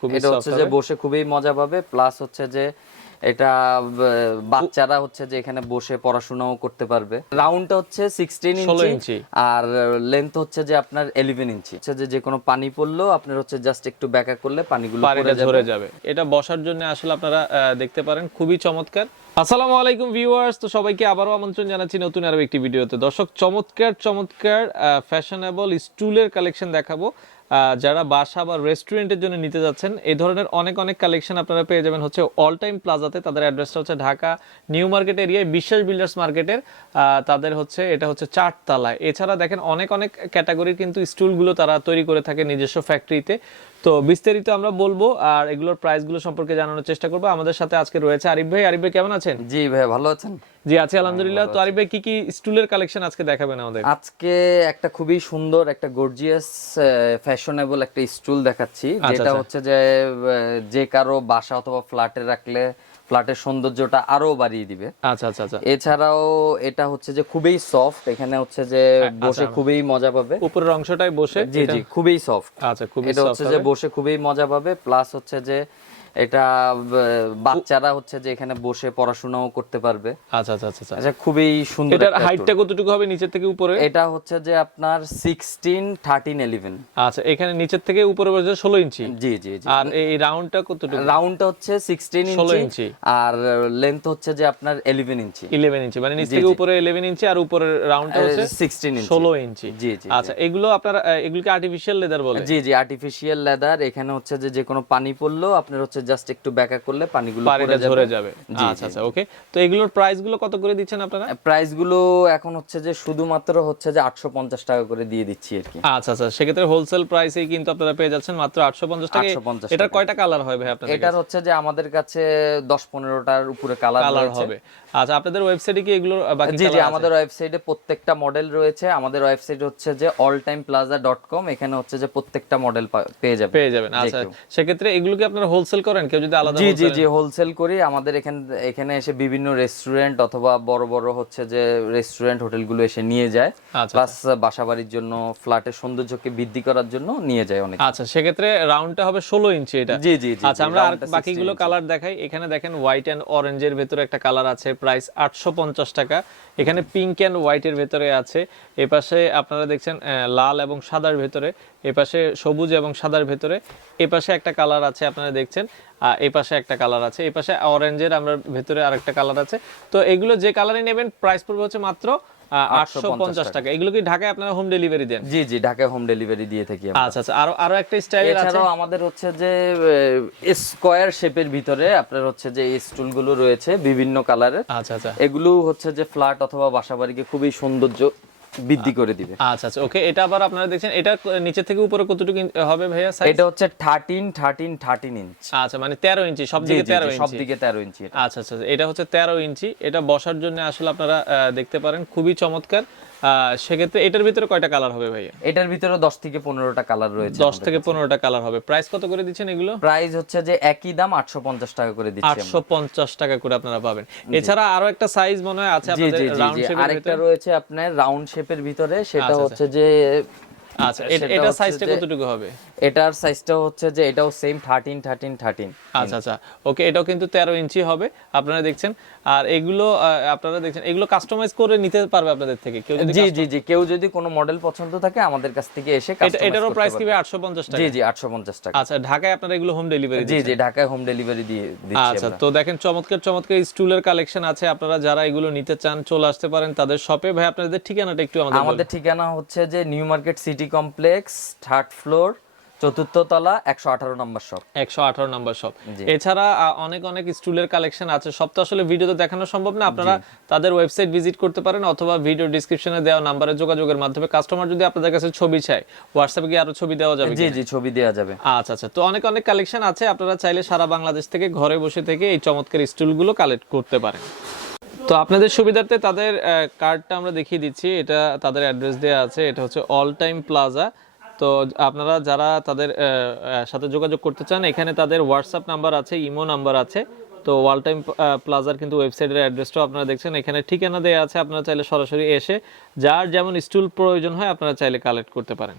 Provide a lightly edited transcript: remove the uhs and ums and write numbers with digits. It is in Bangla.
খুবই এটা সফট হচ্ছে যে বসে খুবই মজা পাবে, প্লাস হচ্ছে যে এটা বাচ্চারা হচ্ছে যে এখানে বসে পড়াশোনাও করতে পারবে। রাউন্ডটা হচ্ছে 16 16 ইঞ্চি ইঞ্চি। আর লেন্থ হচ্ছে যে আপনার 11 ইঞ্চি। হচ্ছে যে কোনো পানি পড়লেও আপনার হচ্ছে জাস্ট একটু ব্যাকা করলে পানিগুলো পানিটা পড়ে ঝরে যাবে। যাবে। এটা বসার জন্য আসলে আপনারা দেখতে পারেন, খুবই চমৎকার। আসসালামু আলাইকুম ভিউয়ার্স, তো সবাইকে আবারও আমন্ত্রণ জানাচ্ছি নতুন আরো একটি ভিডিওতে। দর্শক, চমৎকার চমৎকার ফ্যাশনেবল স্টুলের কালেকশন দেখাবো। যারা বাসা বা রেস্টুরেন্টের জন্য নিতে যাচ্ছেন, এই ধরনের অনেক অনেক কালেকশন আপনারা পেয়ে যাবেন হচ্ছে অল টাইম প্লাজাতে। তাদের অ্যাড্রেসটা হচ্ছে ঢাকা নিউ মার্কেট এরিয়ায় বিশ্বাস বিল্ডার্স মার্কেটের। তাদের হচ্ছে এটা হচ্ছে 4 তলায়। এছাড়া দেখেন অনেক অনেক ক্যাটাগরির কিন্তু স্টুলগুলো তারা তৈরি করে থাকে নিজস্ব ফ্যাক্টরিতে। তো বিস্তারিত আমরা বলবো আর এগুলোর প্রাইসগুলো সম্পর্কে জানানোর চেষ্টা করবো। আমাদের সাথে আজকে রয়েছে আরিফ ভাই। আরিফ ভাই কেমন আছেন? জি ভাই, ভালো আছেন? জি আছি আলহামদুলিল্লাহ। তো আরিফ ভাই, কি কি স্টুলের কালেকশন আজকে দেখাবেন আমাদের? আজকে একটা খুবই সুন্দর একটা গর্জিয়াস ফ্যাশনেবল একটা স্টুল দেখাচ্ছি, যেটা হচ্ছে যে কারো বাসা অথবা ফ্ল্যাটে রাখলে ফ্ল্যাটের সৌন্দর্যটা আরো বাড়িয়ে দিবে। আচ্ছা আচ্ছা আচ্ছা। এছাড়াও এটা হচ্ছে যে খুবই সফট, এখানে হচ্ছে যে বসে খুবই মজা পাবে। উপরের অংশটাই বসে, জি জি, খুবই সফট। আচ্ছা, খুবই এটা হচ্ছে যে বসে খুবই মজা পাবে, প্লাস হচ্ছে যে এটা বাচ্চারা হচ্ছে যে এখানে বসে পড়াশোনাও করতে পারবে। আচ্ছা আচ্ছা আচ্ছা। আচ্ছা, খুবই সুন্দর। এটার হাইটটা কতটুকু হবে নিচের থেকে উপরে? এটা হচ্ছে যে আপনার 16, 13, 11। আচ্ছা, এখানে নিচের থেকে উপরে বসে 16 ইঞ্চি। জি জি জি। আর এই রাউন্ডটা কতটুকু? রাউন্ডটা হচ্ছে 16 ইঞ্চি আর লেন্থ হচ্ছে যে আপনার 11 ইঞ্চি। 11 ইঞ্চি, মানে নিচ থেকে উপরে 11 ইঞ্চি আর উপরের রাউন্ডটা হচ্ছে 16 ইঞ্চি। জি জি। আচ্ছা, এগুলো আপনারা এগুলোকে আর্টিফিশিয়াল লেদার বলে? জি জি, আর্টিফিশিয়াল লেদার। এখানে হচ্ছে যে কোনো পানি পড়লেও আপনার হচ্ছে জাস্ট একটু ব্যাকা করলে পানিগুলো ঝরে যাবে। আচ্ছা আচ্ছা, ওকে। তো এগুলোর প্রাইস গুলো কত করে দিচ্ছেন আপনারা? প্রাইস গুলো এখন হচ্ছে যে শুধুমাত্র হচ্ছে যে 850 টাকা করে দিয়ে দিচ্ছি আর কি। আচ্ছা আচ্ছা, সেক্ষেত্রে হোলসেল প্রাইসেই কিন্তু আপনারা পেয়ে যাচ্ছেন মাত্র 850 টাকা। এটার কয়টা কালার হয় ভাই আপনাদের? এটার হচ্ছে যে আমাদের কাছে 10-15টার উপরে কালার হবে। আচ্ছা, আপনাদের ওয়েবসাইটে কি এগুলো বাকি কালার? জি জি, আমাদের ওয়েবসাইটে প্রত্যেকটা মডেল রয়েছে। আমাদের ওয়েবসাইট হচ্ছে যে alltimeplaza.com। এখানে হচ্ছে যে প্রত্যেকটা মডেল পেয়ে যাবেন। আচ্ছা, সেক্ষেত্রে এগুলো কি আপনারা হোলসেল করেন? কেউ যদি আলাদা? জি জি জি, হোলসেল করি। আমাদের এখানে এসে বিভিন্ন রেস্টুরেন্ট অথবা বড় বড় হচ্ছে যে রেস্টুরেন্ট হোটেলগুলো এসে নিয়ে যায়, প্লাস বাসাবাড়ির জন্য ফ্ল্যাটের সৌন্দর্যকে বৃদ্ধি করার জন্য নিয়ে যায় অনেক। আচ্ছা, সেক্ষেত্রে রাউন্ডটা হবে 16 ইঞ্চি এটা? জি জি জি। আচ্ছা, আমরা আর বাকিগুলো কালার দেখাই। এখানে দেখেন হোয়াইট এন্ড অরেঞ্জের ভেতরে একটা কালার আছে, প্রাইস 850 টাকা। এখানে পিঙ্ক এন্ড হোয়াইটের ভেতরে আছে। এপাশে আপনারা দেখছেন লাল এবং সাদার ভেতরে, এপাশে সবুজ এবং সাদার ভেতরে, এপাশে একটা কালার আছে আপনারা দেখছেন, এই পাশে একটা কালার আছে, এই পাশে অরেঞ্জের আমরা ভেতরে আরেকটা কালার আছে। তো এগুলো যে কালারই নেবেন প্রাইস পড়বে হচ্ছে মাত্র 850 টাকা। এগুলো কি ঢাকায় আপনারা হোম ডেলিভারি দেন? জি জি, ঢাকায় হোম ডেলিভারি দিয়ে থাকি। আচ্ছা আচ্ছা, আরো একটা স্টাইল আছে। এছাড়াও আমাদের হচ্ছে যে স্কয়ার শেপের ভিতরে আপনার হচ্ছে যে এই স্টুলগুলো রয়েছে বিভিন্ন কালারের। আচ্ছা আচ্ছা, এগুলো হচ্ছে যে ফ্ল্যাট অথবা বাসাবাড়িকে খুবই সৌন্দর্য বৃদ্ধি করে দিবে। আচ্ছা আচ্ছা, ওকে। এটা আবার আপনারা দেখছেন, এটা নিচে থেকে উপরে কতটুকু হবে ভাইয়া সাইজ? এটা হচ্ছে 13 ইঞ্চ। আচ্ছা, মানে 13 ইঞ্চি, সব দিকে 13 ইঞ্চি? সব দিকে 13 ইঞ্চি। আচ্ছা আচ্ছা, এটা হচ্ছে 13 ইঞ্চি। এটা বসার জন্য আসলে আপনারা দেখতে পারেন, খুবই চমৎকার। সেক্ষেত্রে এটার ভিতরে কয়টা কালার হবে ভাইয়া? এটার ভিতরে 10 থেকে 15টা কালার রয়েছে। 10 থেকে 15টা কালার হবে। প্রাইস কত করে দিচ্ছেন এগুলো? প্রাইস হচ্ছে যে একই দাম 850 টাকা করে দিচ্ছি। 850 টাকা করে আপনারা পাবেন। এছাড়া আরো একটা সাইজ মনে হয় আছে আপনাদের রাউন্ড শেপের ভিতরে? আরেকটা রয়েছে আপনার রাউন্ড শেপের ভিতরে, সেটা হচ্ছে যে আচ্ছা, এটা সাইজটা কতটুকু হবে? এটার সাইজটা হচ্ছে যে এটাও সেম 13। আচ্ছা আচ্ছা, ওকে। এটাও কিন্তু 13 ইঞ্চি হবে আপনারা দেখছেন। আর এগুলো আপনারা দেখছেন, এগুলো কাস্টমাইজ করে নিতে পারবে আপনাদের থেকে কেউ যদি? জি জি জি, কেউ যদি কোনো মডেল পছন্দ থাকে আমাদের কাছ থেকে এসে কাস্টমাইজ করতে পারবে। এটারও প্রাইস কি 850 টাকা? জি জি, 850 টাকা। আচ্ছা, ঢাকায় আপনারা এগুলো হোম ডেলিভারি জি জি, ঢাকায় হোম ডেলিভারি দিয়ে দিচ্ছি। আচ্ছা, তো দেখেন চমৎকার চমৎকার স্টুলের কালেকশন আছে। আপনারা যারা এগুলো নিতে চান চলে আসতে পারেন তাদের শপে। ভাই, আপনাদের ঠিকানাটা একটু আমাদের বলুন। আমাদের ঠিকানা হচ্ছে যে new market city complex, 3rd floor, 4th তলা, 118 নম্বর শপ। 118 নম্বর শপ। এছাড়া অনেক অনেক স্টুলের কালেকশন আছে, সব তো আসলে ভিডিওতে দেখানো সম্ভব না। আপনারা তাদের ওয়েবসাইট ভিজিট করতে পারেন অথবা ভিডিও ডেসক্রিপশনে দেওয়া নম্বরে যোগাযোগের মাধ্যমে। কাস্টমার যদি আপনাদের কাছে ছবি চায়, হোয়াটসঅ্যাপে কি আরো ছবি দেওয়া যাবে? জি জি, ছবি দেওয়া যাবে। আচ্ছা আচ্ছা, তো অনেক অনেক কালেকশন আছে। আপনারা চাইলে সারা বাংলাদেশ থেকে ঘরে বসে থেকে এই চমৎকার স্টুলগুলো কালেক্ট করতে পারেন। তো আপনাদের সুবিধার্থে তাদের কার্ডটা আমরা দেখিয়ে দিচ্ছি। এটা তাদের অ্যাড্রেস দেওয়া আছে। এটা হচ্ছে অল টাইম প্লাজা। তো আপনারা যারা তাদের সাথে যোগাযোগ করতে চান, এখানে তাদের হোয়াটসঅ্যাপ নাম্বার আছে, ইমো নাম্বার আছে। তো অল টাইম প্লাজার কিন্তু ওয়েবসাইটের অ্যাড্রেসটাও আপনারা দেখছেন, এখানে ঠিকানা দেওয়া আছে। আপনারা চাইলে সরাসরি এসে যার যেমন স্টুল প্রয়োজন হয় আপনারা চাইলে কালেক্ট করতে পারেন।